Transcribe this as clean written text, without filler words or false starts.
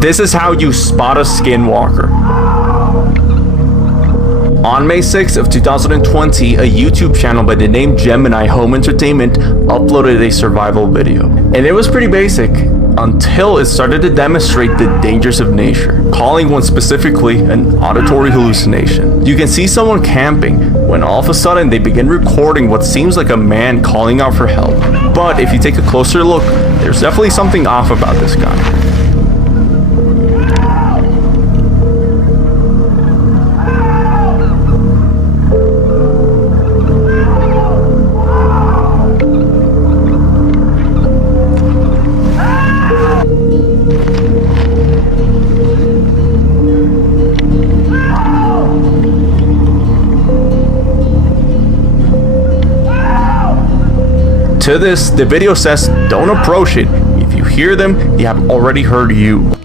This is how you spot a skinwalker. On May 6th of 2020, a YouTube channel by the name Gemini Home Entertainment uploaded a survival video. And it was pretty basic until it started to demonstrate the dangers of nature, calling one specifically an auditory hallucination. You can see someone camping when all of a sudden they begin recording what seems like a man calling out for help. But if you take a closer look, there's definitely something off about this guy. To this, the video says don't approach it. If you hear them, they have already heard you.